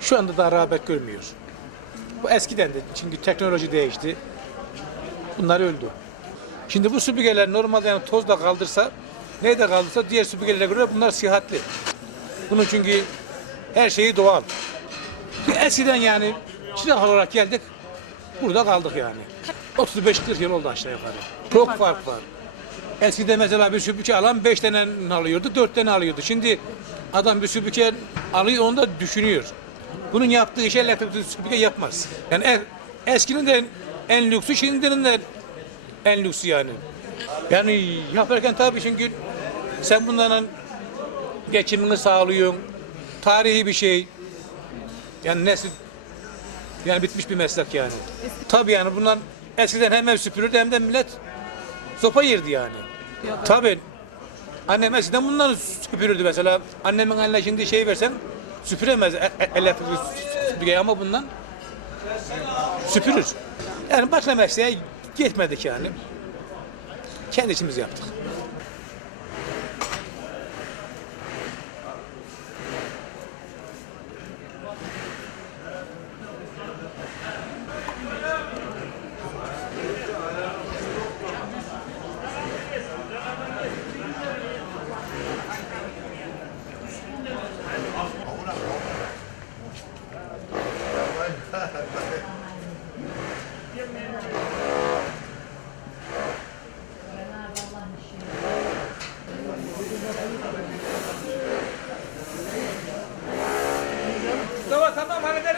Şu anda daha rağbet görmüyor. Bu eskiden de çünkü teknoloji değişti. Bunlar öldü. Şimdi bu süpürgeler normalde yani tozda kaldırsa, neyde kaldırsa diğer süpürgelere göre bunlar sıhhatli. Bunun çünkü her şeyi doğal. Eskiden yani çırak olarak geldik, burada kaldık yani. 35-40 yıl oldu aşağı yukarı. Çok fark var. Eskiden mesela bir süpürge alan 5 tane alıyordu, 4 tane alıyordu. Şimdi adam bir süpürge alıyor, onu da düşünüyor. Bunun yaptığı işi elektrikli süpürge yapmaz. Yani eskinin de en lüksü, şimdinin de en lüksü yani. Yani yaparken tabii çünkü sen bunların geçimini sağlıyorsun. Tarihi bir şey. Yani nesil yani bitmiş bir meslek yani. Tabii yani bunlar eskiden hem ev süpürürdü hem de millet sopa yerdi yani. Tabii. Annem eskiden bunları süpürürdü mesela. Annemin eline şimdi şey versen süpüremez e- e- elektrikli süpürge ama bundan süpürür. Yani başka mesleğe gitmedik yani. Kendi işimizi yaptık. खत्म हल कर